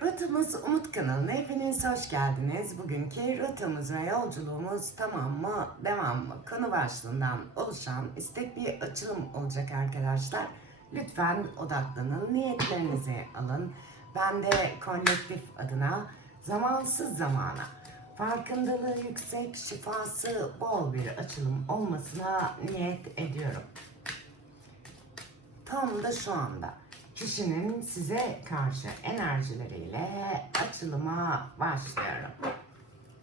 Rotamız Umut kanalına hepiniz hoş geldiniz. Bugünkü rotamız ve yolculuğumuz tamam mı, devam mı konu başlığından oluşan istek bir açılım olacak arkadaşlar. Lütfen odaklanın, niyetlerinizi alın. Ben de kolektif adına zamansız zamana, farkındalığı yüksek, şifası bol bir açılım olmasına niyet ediyorum. Tam da şu anda kişinin size karşı enerjileriyle açılıma başlıyorum.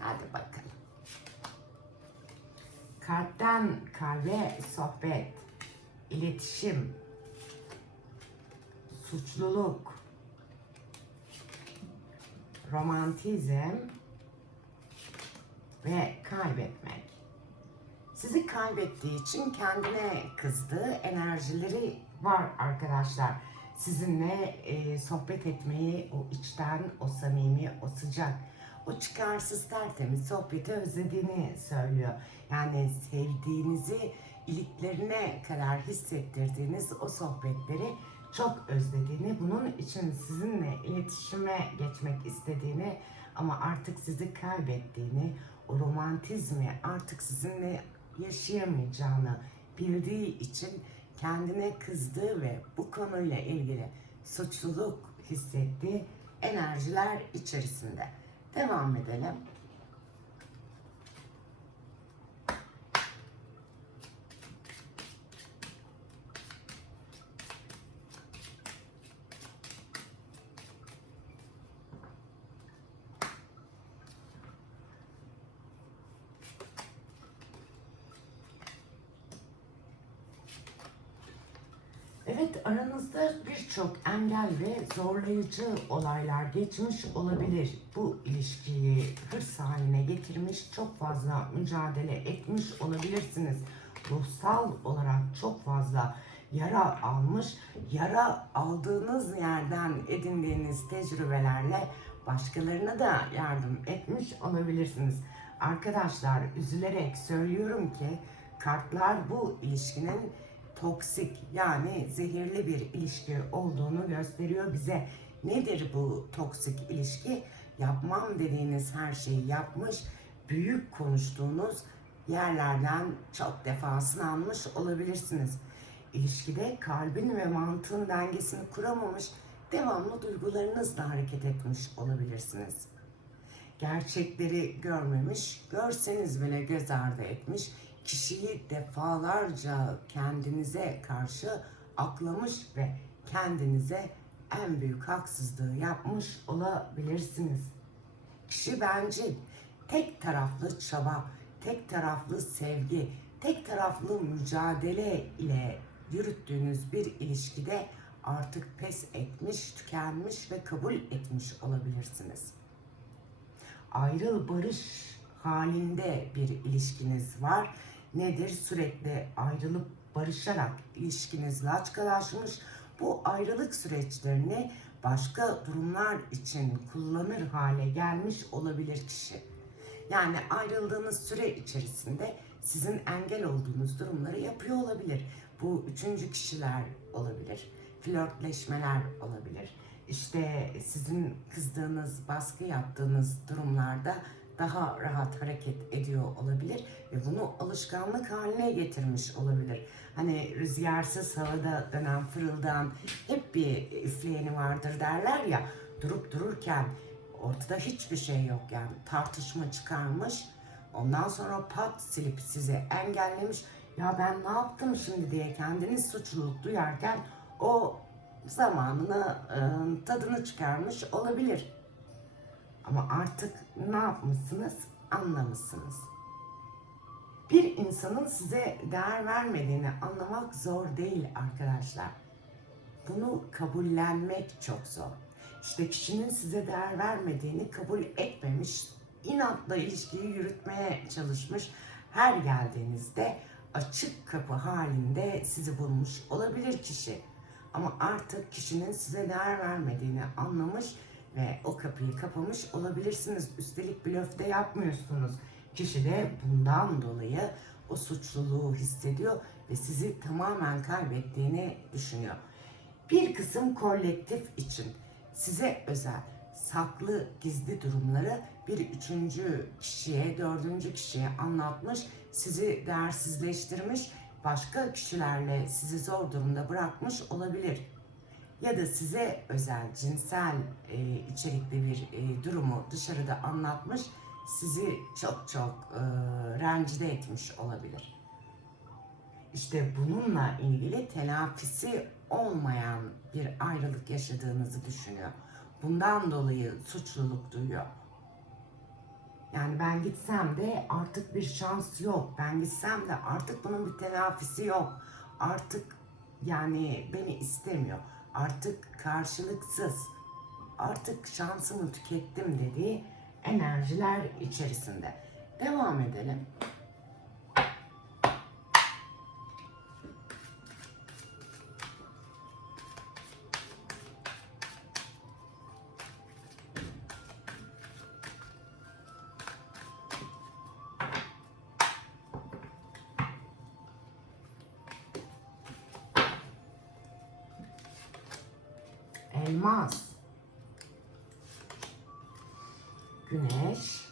Hadi bakalım. Kalpten kalbe sohbet, iletişim, suçluluk, romantizm ve kaybetmek. Sizi kaybettiği için kendine kızdığı enerjileri var arkadaşlar. Sizinle e, sohbet etmeyi, o içten, o samimi, o sıcak, o çıkarsız tertemiz sohbeti özlediğini söylüyor. Yani sevdiğinizi iliklerine kadar hissettirdiğiniz o sohbetleri çok özlediğini, bunun için sizinle iletişime geçmek istediğini ama artık sizi kaybettiğini, o romantizmi artık sizinle yaşayamayacağını bildiği için kendine kızdığı ve bu konuyla ilgili suçluluk hissettiği enerjiler içerisinde. Devam edelim. Evet aranızda birçok engel ve zorlayıcı olaylar geçmiş olabilir. Bu ilişkiyi hırs haline getirmiş, çok fazla mücadele etmiş olabilirsiniz. Ruhsal olarak çok fazla yara almış, yara aldığınız yerden edindiğiniz tecrübelerle başkalarına da yardım etmiş olabilirsiniz. Arkadaşlar üzülerek söylüyorum ki kartlar bu ilişkinin toksik yani zehirli bir ilişki olduğunu gösteriyor bize. Nedir bu toksik ilişki? Yapmam dediğiniz her şeyi yapmış, büyük konuştuğunuz yerlerden çok defasını almış olabilirsiniz. İlişkide kalbin ve mantığın dengesini kuramamış, devamlı duygularınızla hareket etmiş olabilirsiniz. Gerçekleri görmemiş, görseniz bile göz ardı etmiş, kişiyi defalarca kendinize karşı aklamış ve kendinize en büyük haksızlığı yapmış olabilirsiniz. Kişi bencil, tek taraflı çaba, tek taraflı sevgi, tek taraflı mücadele ile yürüttüğünüz bir ilişkide artık pes etmiş, tükenmiş ve kabul etmiş olabilirsiniz. Ayrıl barış halinde bir ilişkiniz var. Nedir? Sürekli ayrılıp barışarak ilişkiniz laçkalaşmış. Bu ayrılık süreçlerini başka durumlar için kullanır hale gelmiş olabilir kişi. Yani ayrıldığınız süre içerisinde sizin engel olduğunuz durumları yapıyor olabilir. Bu üçüncü kişiler olabilir. Flörtleşmeler olabilir. İşte sizin kızdığınız, baskı yaptığınız durumlarda daha rahat hareket ediyor olabilir ve bunu alışkanlık haline getirmiş olabilir. Hani rüzgarsız havada dönen fırıldayan hep bir üfleyeni vardır derler ya durup dururken ortada hiçbir şey yok yani tartışma çıkarmış ondan sonra pat silip sizi engellemiş ya ben ne yaptım şimdi diye kendiniz suçluluk duyarken o zamanını ıı, tadını çıkarmış olabilir. Ama artık ne yapmışsınız? Anlamışsınız. Bir insanın size değer vermediğini anlamak zor değil arkadaşlar. Bunu kabullenmek çok zor. İşte kişinin size değer vermediğini kabul etmemiş, inatla ilişkiyi yürütmeye çalışmış. Her geldiğinizde açık kapı halinde sizi bulmuş olabilir kişi. Ama artık kişinin size değer vermediğini anlamış ve o kapıyı kapamış olabilirsiniz. Üstelik blöf de yapmıyorsunuz. Kişi de bundan dolayı o suçluluğu hissediyor ve sizi tamamen kaybettiğini düşünüyor. Bir kısım kolektif için size özel saklı gizli durumları bir üçüncü kişiye, dördüncü kişiye anlatmış, sizi değersizleştirmiş, başka kişilerle sizi zor durumda bırakmış olabilir. Ya da size özel cinsel e, içerikli bir e, durumu dışarıda anlatmış, sizi çok çok e, rencide etmiş olabilir. İşte bununla ilgili telafisi olmayan bir ayrılık yaşadığınızı düşünüyor. Bundan dolayı suçluluk duyuyor. Yani ben gitsem de artık bir şans yok. Ben gitsem de artık bunun bir telafisi yok. Artık yani beni istemiyor. Artık karşılıksız. Artık şansımı tükettim dediği enerjiler içerisinde. Devam edelim. Güneş.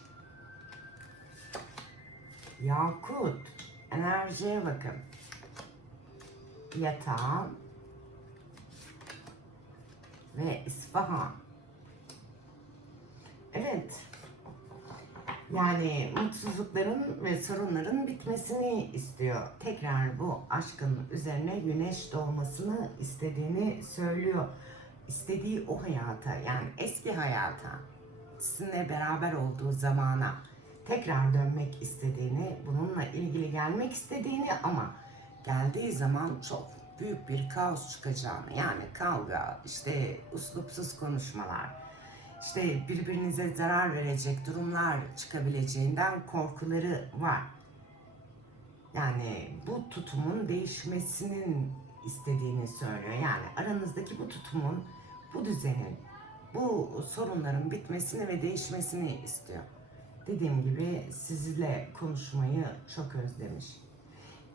Yakut. Enerjiye bakın. Yatağan. Ve İsfahan. Evet. Yani mutsuzlukların ve sorunların bitmesini istiyor. Tekrar bu aşkın üzerine güneş doğmasını istediğini söylüyor. İstediği o hayata yani eski hayata sizinle beraber olduğu zamana tekrar dönmek istediğini, bununla ilgili gelmek istediğini ama geldiği zaman çok büyük bir kaos çıkacağını yani kavga, işte uslupsuz konuşmalar, işte birbirinize zarar verecek durumlar çıkabileceğinden korkuları var. Yani bu tutumun değişmesinin istediğini söylüyor. Yani aranızdaki bu tutumun, bu düzenin, bu sorunların bitmesini ve değişmesini istiyor. Dediğim gibi sizinle konuşmayı çok özlemiş.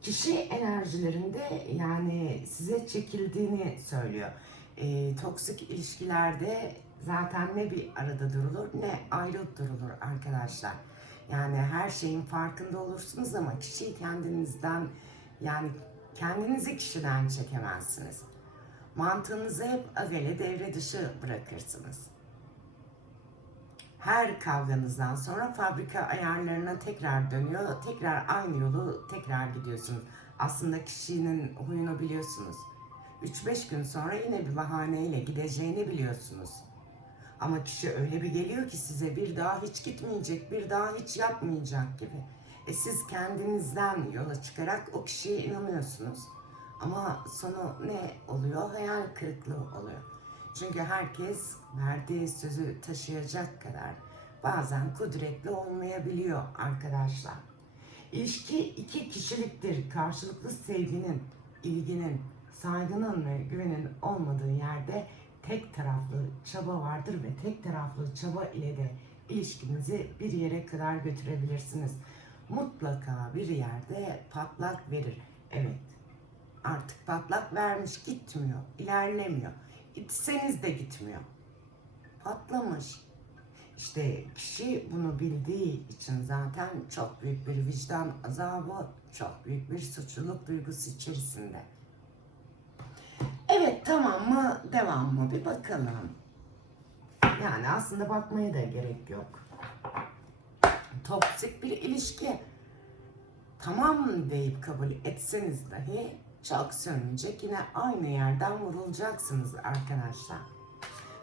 Kişi enerjilerinde yani size çekildiğini söylüyor. Ee, toksik ilişkilerde zaten ne bir arada durulur ne ayrı durulur arkadaşlar. Yani her şeyin farkında olursunuz ama kişiyi kendinizden yani kendinizi kişiden çekemezsiniz. Mantığınızı hep avele devre dışı bırakırsınız. Her kavganızdan sonra fabrika ayarlarına tekrar dönüyor. Tekrar aynı yolu tekrar gidiyorsunuz. Aslında kişinin huyunu biliyorsunuz. 3-5 gün sonra yine bir bahaneyle gideceğini biliyorsunuz. Ama kişi öyle bir geliyor ki size bir daha hiç gitmeyecek, bir daha hiç yapmayacak gibi. E siz kendinizden yola çıkarak o kişiye inanıyorsunuz. Ama sonu ne oluyor? Hayal kırıklığı oluyor. Çünkü herkes verdiği sözü taşıyacak kadar bazen kudretli olmayabiliyor arkadaşlar. İlişki iki kişiliktir. Karşılıklı sevginin, ilginin, saygının ve güvenin olmadığı yerde tek taraflı çaba vardır ve tek taraflı çaba ile de ilişkinizi bir yere kadar götürebilirsiniz. Mutlaka bir yerde patlak verir. Evet. Artık patlak vermiş gitmiyor, ilerlemiyor. İtseniz de gitmiyor. Patlamış. İşte kişi bunu bildiği için zaten çok büyük bir vicdan azabı, çok büyük bir suçluluk duygusu içerisinde. Evet tamam mı devam mı bir bakalım. Yani aslında bakmaya da gerek yok. Toksik bir ilişki tamam deyip kabul etseniz dahi çok sönmeyecek. Yine aynı yerden vurulacaksınız arkadaşlar.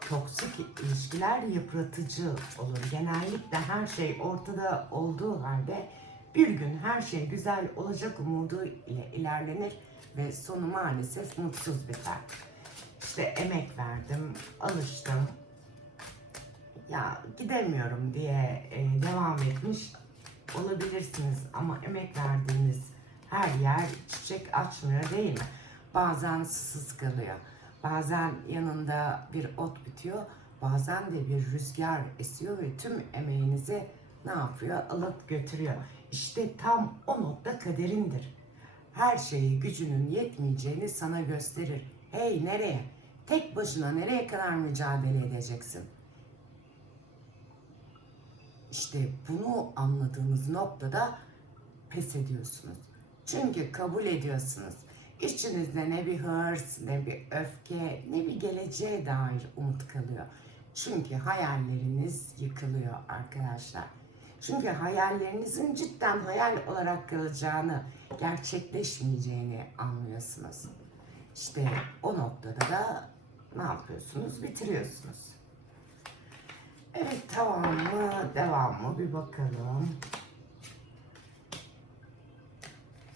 Toksik ilişkiler yıpratıcı olur. Genellikle her şey ortada olduğu halde bir gün her şey güzel olacak umudu ile ilerlenir ve sonu maalesef mutsuz biter. İşte emek verdim, alıştım. Ya gidemiyorum diye e, devam etmiş olabilirsiniz ama emek verdiğiniz her yer çiçek açmıyor değil mi? Bazen susuz kalıyor. Bazen yanında bir ot bitiyor. Bazen de bir rüzgar esiyor ve tüm emeğinizi ne yapıyor? Alıp götürüyor. İşte tam o nokta kaderindir. Her şeyi gücünün yetmeyeceğini sana gösterir. Hey nereye? Tek başına nereye kadar mücadele edeceksin? İşte bunu anladığınız noktada pes ediyorsunuz. Çünkü kabul ediyorsunuz. İçinizde ne bir hırs, ne bir öfke, ne bir geleceğe dair umut kalıyor. Çünkü hayalleriniz yıkılıyor arkadaşlar. Çünkü hayallerinizin cidden hayal olarak kalacağını, gerçekleşmeyeceğini anlıyorsunuz. İşte o noktada da ne yapıyorsunuz? Bitiriyorsunuz. Evet tamam mı? Devam mı? Bir bakalım.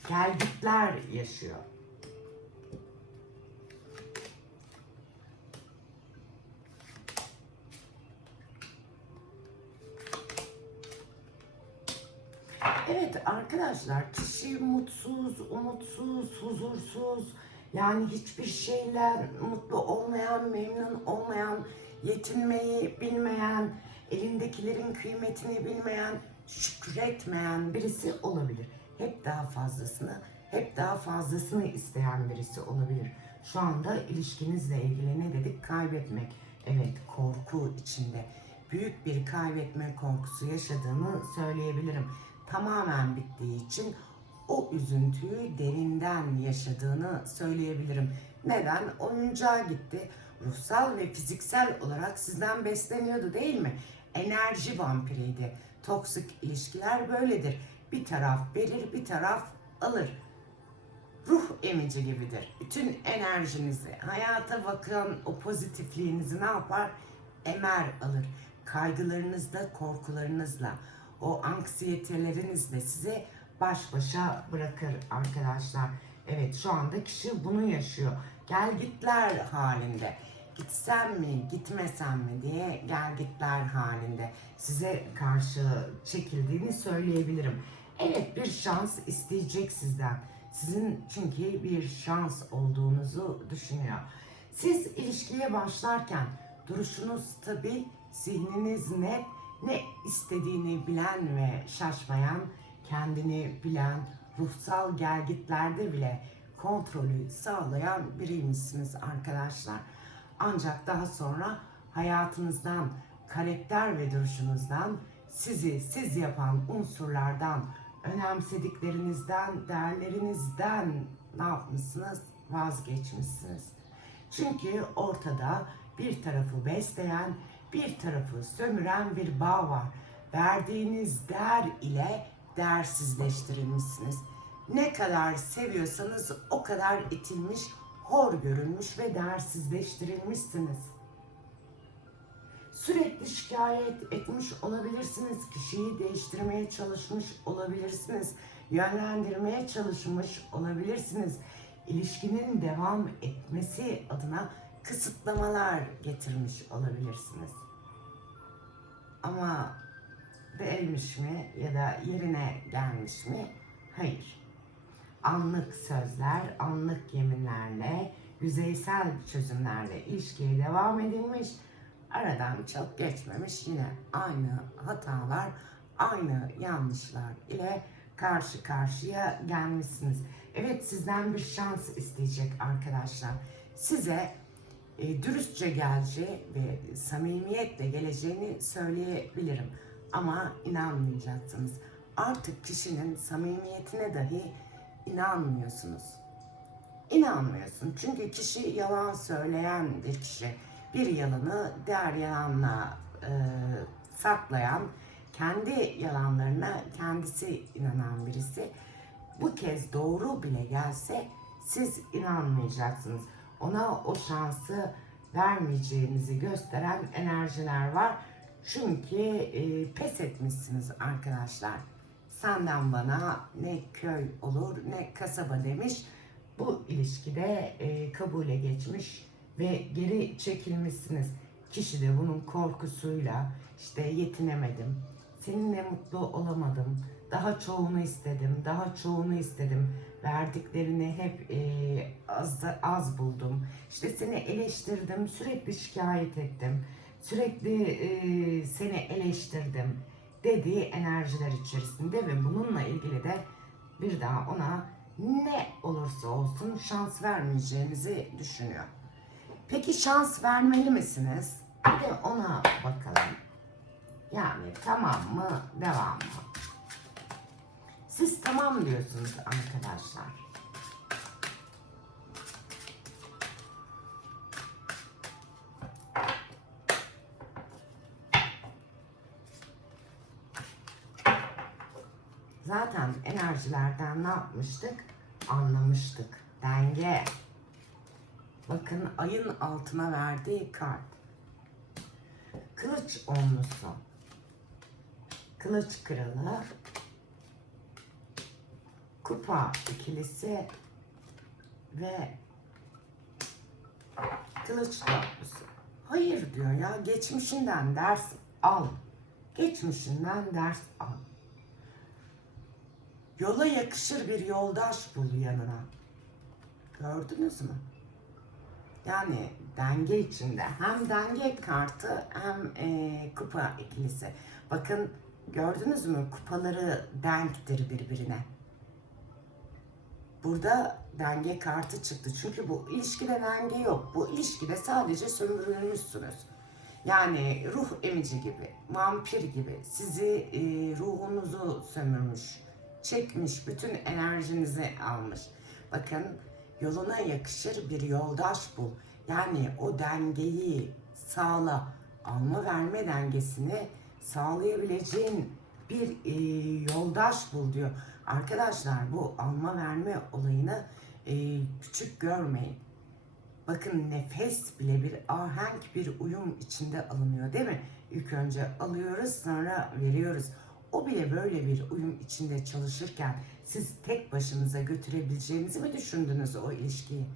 Gelgitler yaşıyor. Evet arkadaşlar kişi mutsuz, umutsuz, huzursuz yani hiçbir şeyle mutlu olmayan, memnun olmayan, yetinmeyi bilmeyen, elindekilerin kıymetini bilmeyen, şükretmeyen birisi olabilir. Hep daha fazlasını, hep daha fazlasını isteyen birisi olabilir. Şu anda ilişkinizle ilgili ne dedik? Kaybetmek. Evet, korku içinde. Büyük bir kaybetme korkusu yaşadığını söyleyebilirim. Tamamen bittiği için o üzüntüyü derinden yaşadığını söyleyebilirim. Neden? Oyuncağa gitti. Ruhsal ve fiziksel olarak sizden besleniyordu değil mi? Enerji vampiriydi. Toksik ilişkiler böyledir. Bir taraf verir, bir taraf alır. Ruh emici gibidir. Bütün enerjinizi, hayata bakın o pozitifliğinizi ne yapar? Emer alır. Kaygılarınızla, korkularınızla, o anksiyetelerinizle size baş başa bırakır arkadaşlar. Evet şu anda kişi bunu yaşıyor. Gel gitler halinde. Gitsem mi, gitmesem mi diye gel gitler halinde size karşı çekildiğini söyleyebilirim. Evet bir şans isteyecek sizden. Sizin çünkü bir şans olduğunuzu düşünüyor. Siz ilişkiye başlarken duruşunuz stabil, zihniniz net, ne istediğini bilen ve şaşmayan, kendini bilen, ruhsal gelgitlerde bile kontrolü sağlayan biriymişsiniz arkadaşlar. Ancak daha sonra hayatınızdan, karakter ve duruşunuzdan, sizi siz yapan unsurlardan, önemsediklerinizden, değerlerinizden ne yapmışsınız? Vazgeçmişsiniz. Çünkü ortada bir tarafı besleyen, bir tarafı sömüren bir bağ var. Verdiğiniz değer ile değersizleştirilmişsiniz. Ne kadar seviyorsanız o kadar itilmiş, hor görülmüş ve değersizleştirilmişsiniz. Sürekli şikayet etmiş olabilirsiniz. Kişiyi değiştirmeye çalışmış olabilirsiniz. Yönlendirmeye çalışmış olabilirsiniz. İlişkinin devam etmesi adına kısıtlamalar getirmiş olabilirsiniz. Ama değmiş mi ya da yerine gelmiş mi? Hayır. Anlık sözler, anlık yeminlerle, yüzeysel çözümlerle ilişkiye devam edilmiş. Aradan çok geçmemiş yine aynı hatalar, aynı yanlışlar ile karşı karşıya gelmişsiniz. Evet sizden bir şans isteyecek arkadaşlar. Size e, dürüstçe geleceği ve samimiyetle geleceğini söyleyebilirim. Ama inanmayacaksınız. Artık kişinin samimiyetine dahi inanmıyorsunuz. İnanmıyorsun. Çünkü kişi yalan söyleyen bir kişi. Bir yalanı diğer yalanla e, saklayan, kendi yalanlarına kendisi inanan birisi. Bu kez doğru bile gelse siz inanmayacaksınız. Ona o şansı vermeyeceğinizi gösteren enerjiler var. Çünkü e, pes etmişsiniz arkadaşlar. Senden bana ne köy olur ne kasaba demiş. Bu ilişkide e, kabule geçmiş ve geri çekilmişsiniz. Kişi de bunun korkusuyla işte yetinemedim, seninle mutlu olamadım, daha çoğunu istedim, daha çoğunu istedim. Verdiklerini hep e, az, az buldum. İşte seni eleştirdim, sürekli şikayet ettim. Sürekli e, seni eleştirdim dediği enerjiler içerisinde ve bununla ilgili de bir daha ona ne olursa olsun şans vermeyeceğinizi düşünüyor. Peki şans vermeli misiniz? Bir de ona bakalım. Yani tamam mı, devam mı? Siz tamam diyorsunuz arkadaşlar. Zaten enerjilerden ne yapmıştık? Anlamıştık. Denge. Bakın ayın altına verdiği kart. Kılıç onlusu. Kılıç kralı. Kupa ikilisi ve kılıç dörtlüsü. Hayır diyor ya geçmişinden ders al. Geçmişinden ders al. Yola yakışır bir yoldaş bul yanına. Gördünüz mü? Yani denge içinde hem denge kartı hem e, kupa ikilisi. Bakın gördünüz mü kupaları denktir birbirine. Burada denge kartı çıktı. Çünkü bu ilişkide denge yok. Bu ilişkide sadece sömürülmüşsünüz. Yani ruh emici gibi, vampir gibi sizi e, ruhunuzu sömürmüş, çekmiş, bütün enerjinizi almış. Bakın yoluna yakışır bir yoldaş bul. Yani o dengeyi sağla, alma verme dengesini sağlayabileceğin bir e, yoldaş bul diyor. Arkadaşlar bu alma verme olayını e, küçük görmeyin. Bakın nefes bile bir ahenk bir uyum içinde alınıyor değil mi? İlk önce alıyoruz sonra veriyoruz. O bile böyle bir uyum içinde çalışırken siz tek başınıza götürebileceğinizi mi düşündünüz o ilişkiyi?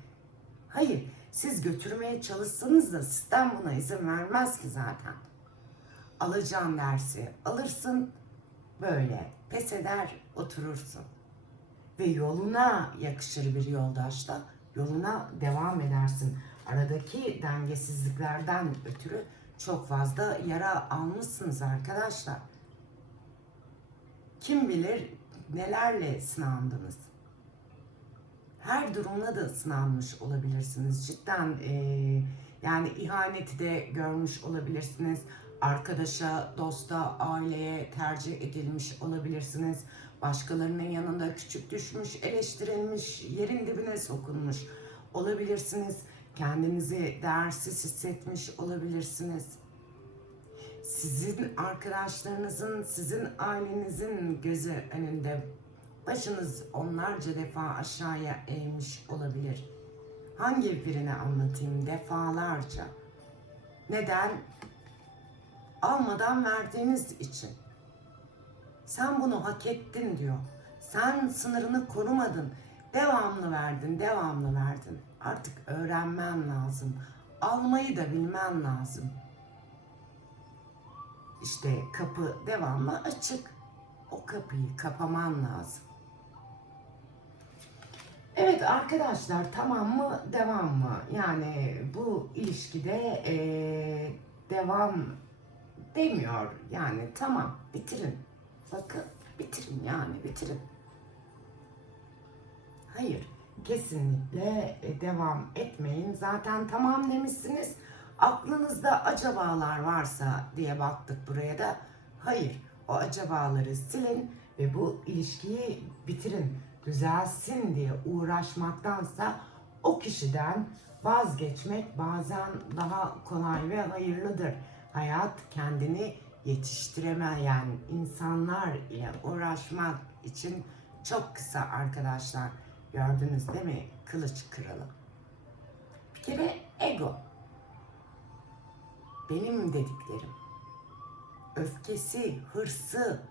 Hayır, siz götürmeye çalışsanız da sistem buna izin vermez ki zaten. Alacağın dersi alırsın, böyle pes eder oturursun. Ve yoluna yakışır bir yoldaşla yoluna devam edersin. Aradaki dengesizliklerden ötürü çok fazla yara almışsınız arkadaşlar. Kim bilir nelerle sınandınız. Her durumda da sınanmış olabilirsiniz. Cidden eee, yani ihaneti de görmüş olabilirsiniz. Arkadaşa, dosta, aileye tercih edilmiş olabilirsiniz. Başkalarının yanında küçük düşmüş, eleştirilmiş, yerin dibine sokulmuş olabilirsiniz. Kendinizi değersiz hissetmiş olabilirsiniz sizin arkadaşlarınızın, sizin ailenizin gözü önünde başınız onlarca defa aşağıya eğmiş olabilir. Hangi birini anlatayım defalarca? Neden? Almadan verdiğiniz için. Sen bunu hak ettin diyor. Sen sınırını korumadın. Devamlı verdin, devamlı verdin. Artık öğrenmen lazım. Almayı da bilmen lazım. İşte kapı devamlı açık. O kapıyı kapaman lazım. Evet arkadaşlar tamam mı devam mı? Yani bu ilişkide eee, devam demiyor. Yani tamam bitirin. Bakın bitirin yani bitirin. Hayır kesinlikle e, devam etmeyin. Zaten tamam demişsiniz. Aklınızda acabalar varsa diye baktık buraya da. Hayır o acabaları silin ve bu ilişkiyi bitirin. Düzelsin diye uğraşmaktansa o kişiden vazgeçmek bazen daha kolay ve hayırlıdır. Hayat kendini yetiştiremeyen insanlar ile uğraşmak için çok kısa arkadaşlar. Gördünüz değil mi? Kılıç kralı. Bir kere ego. Benim dediklerim. Öfkesi, hırsı.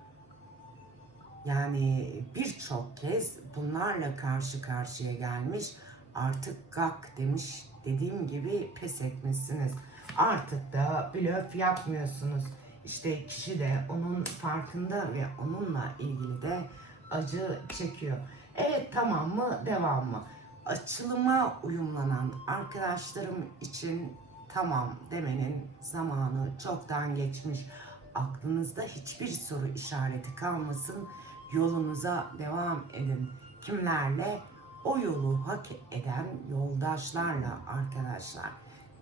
Yani birçok kez bunlarla karşı karşıya gelmiş. Artık gak demiş. Dediğim gibi pes etmişsiniz. Artık da blöf yapmıyorsunuz. İşte kişi de onun farkında ve onunla ilgili de acı çekiyor. Evet tamam mı devam mı? Açılıma uyumlanan arkadaşlarım için tamam demenin zamanı çoktan geçmiş. Aklınızda hiçbir soru işareti kalmasın. Yolunuza devam edin. Kimlerle? O yolu hak eden yoldaşlarla arkadaşlar.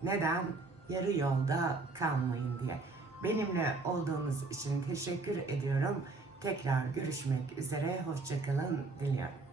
Neden? Yarı yolda kalmayın diye. Benimle olduğunuz için teşekkür ediyorum. Tekrar görüşmek üzere. Hoşçakalın diliyorum.